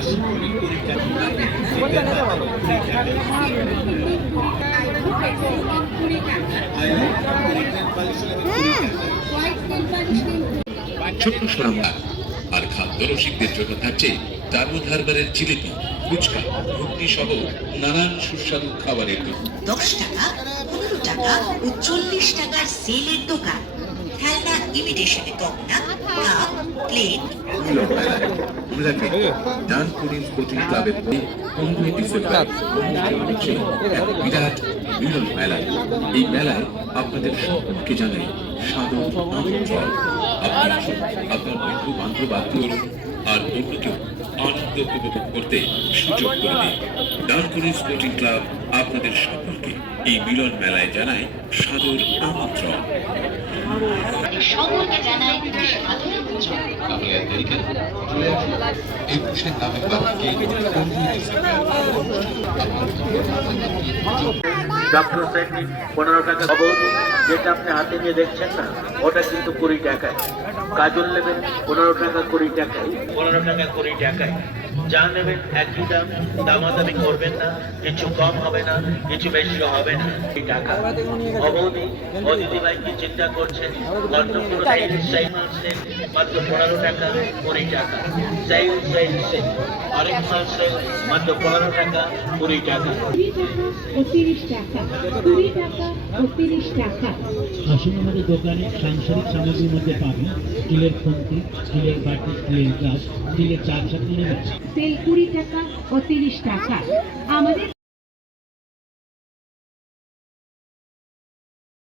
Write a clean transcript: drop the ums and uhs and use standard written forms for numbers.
ছোট্ট সোনামা আর খাদ্য রসিকদের জন্য থাকছে দারুদ হারবারের জিলিপি, ফুচকা, ঘুগনি সহ নানান সুস্বাদু খাবারের দোকান। 10 টাকা, 15 টাকা ও 40 টাকার সেলের দোকান। খেলনা ইমিটেশনে গহনা, কাপ, প্লেট। ডানকুনি স্পোর্টিং ক্লাবের 15 ডিসেম্বর বিরাট মিলন মেলা। এই মেলায় আপনাদের সকলকে জানাই সাদর আমন্ত্রণ। আপনার বন্ধু বান্ধব আত্মীয় আর অন্যকেও আনন্দ উপভোগ করতে সুযোগ করে দিন। ডানকুনি স্পোর্টিং ক্লাব আপনাদের সকলকে এই মিলন মেলায় জানায় সাদর আমন্ত্রণ। সকলকে জানাই সাদর আমন্ত্রণ। একুশের নামে বাড়িকে 15 ডিসেম্বর ডক্টর সেন্টি 15 টাকা খবর, যেটা আপনি হাতে নিয়ে দেখছেন না, ওটা কিন্তু 20 টাকায়। কাজল নেবেন 15 টাকা 20 টাকায়, 15 টাকা 20 টাকায়। যা নেবেন একই দাম, দামাদামি করবেন না, কিছু কম হবে না, কিছু বেশিও হবে না। এই টাকা অবধি ও দিদিভাই কি চিন্তা করছেন? অন্নপূর্ণ মাত্র 15 টাকা 20 টাকা। আরেক মাল সেল মাত্র 15 টাকা 20 টাকা। 30 টাকা, 20 টাকা, 30 টাকা। আসুন আমাদের দোকানে সাংসারিক সামগ্রীর মধ্যে পাবেন স্টিলের খুন্তি, স্টিলের বাটি, স্টিলের গ্লাস, স্টিলের চা, সেল 20 টাকা ও 30 টাকা। আমাদের